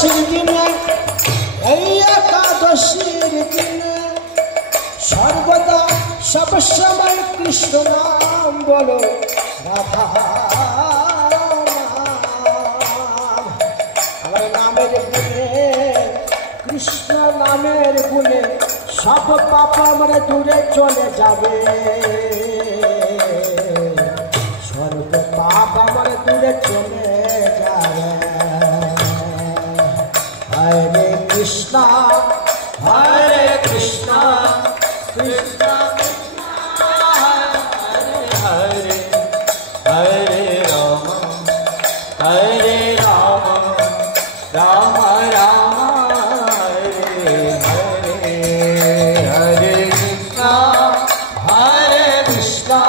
একাদশীর দিনে এই একাদশীর দিনে সর্বদা সবসময় কৃষ্ণ নাম বলো রাধা আমার নামের গুণে কৃষ্ণ নামের গুণে সব পাপ আমরা দূরে চলে যাবে সর্ব পাপ আমার দূরে চলে যাবে হরে কৃষ্ণ কৃষ্ণ हरे हरे राम राम राम हरे हरे हरे कृष्णा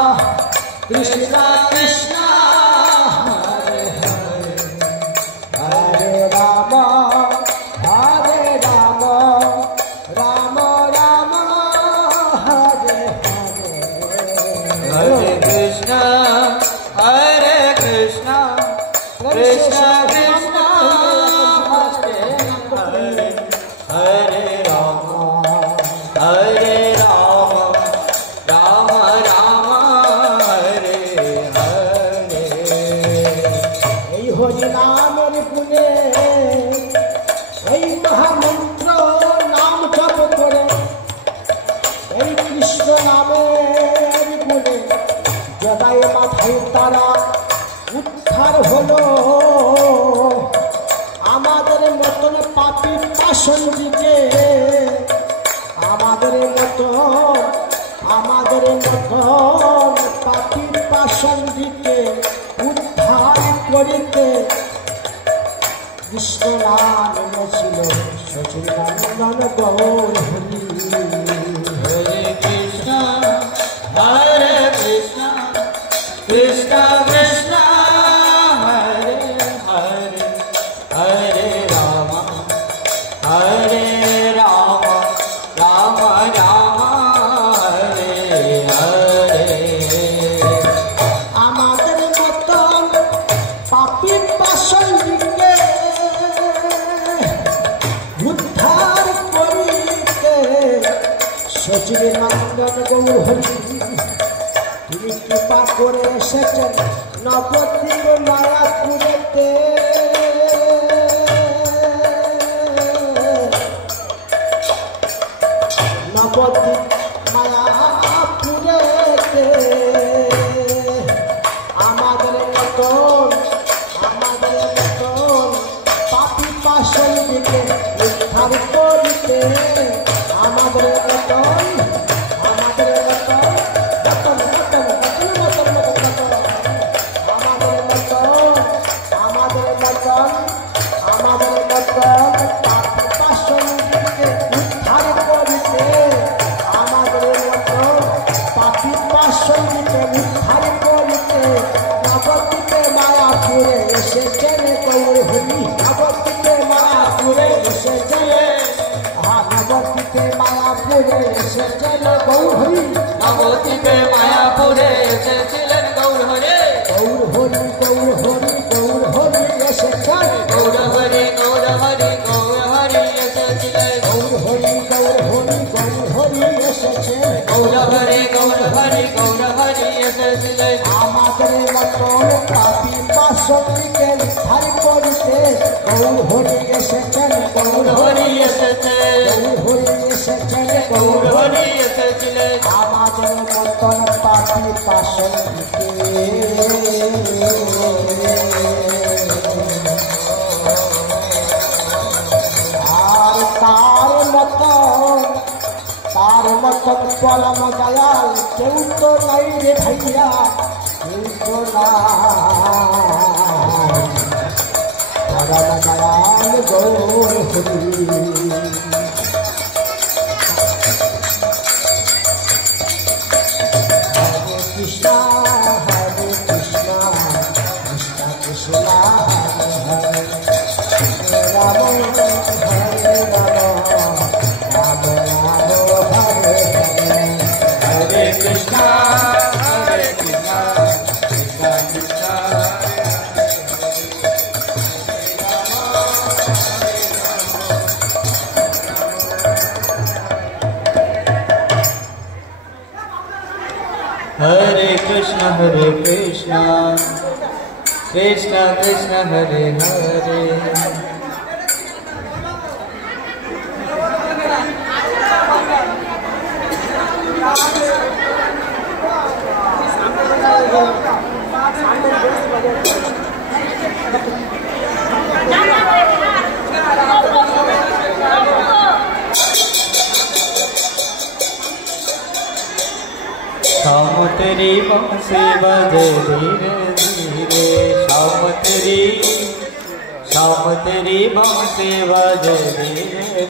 कृष्ण कृष्ण हरे हरे हरे राम राम राम हरे हरे हरे कृष्णा कृष्ण कृष्ण हरे हरे हरे राम राम राम हरे हरे এই হরি নামের গুণে এই মহামন্ত্র নাম জপ করে এই কৃষ্ণ নামের গুণে জগায় মাথায় তারা উদ্ধার হলো আমাদের মতন পাপী পাষণ্ডীকে আমাদের মতন পাপী পাষণ্ডীকে উদ্ধার করিতে কৃষ্ণ নাম এনেছিল সচিদানন্দ গৌর হরি हरे कृष्णा कृष्णा कृष्णा हरे हरे हरे राम राम राम हरे हरे আমাদের মতন পাপী পাষণ্ডীকে উদ্ধার করিতে সচিদানন্দ গৌর হরি তিনি কৃপা করে এসেছেন নবদ্বীপ মায়াপুরেতে নবদ্বীপ মায়াপুরেতে আমাদের মতন পাপী পাষণ্ডীকে উদ্ধার করিতে আমাদের মতন মায়াপুরে এসে চলে গৌর হরি নবদ্বীপে মায়াপুরে এসে চলে নবদ্বীপে মায়াপুরে এসে চলে গৌর হরি नवद्वीपे मायापुरे एसेছিলেন গৌর হরি এসে চলে गौर हरि एसेছিলেন গৌর হরি এসেছে गौर हरि एसेছিলেন আমাদের মতন পাপী পাষণ্ডীকে উদ্ধার করিতে গৌর হরি এসেছেন গৌর হরি এসেছিলেন গৌর হরি এসেছিলেন আমাদের মতন পাপী পাষণ্ডীকে আর তার মতন পরম দয়াল কেউ তো নাই রে ভাইয়া কেউ তো নাই পরম দয়াল গৌর হরি কৃষ্ণ কৃষ্ণ কৃষ্ণ হরে হরে রাম হরে রাম हरे कृष्णा कृष्णा Krishna Hare Krishna, Krishna Krishna, Hare Hare. शाम तेरी बंसी बजे धीरे धीरे, शाम तेरी बंसी बजे धीरे।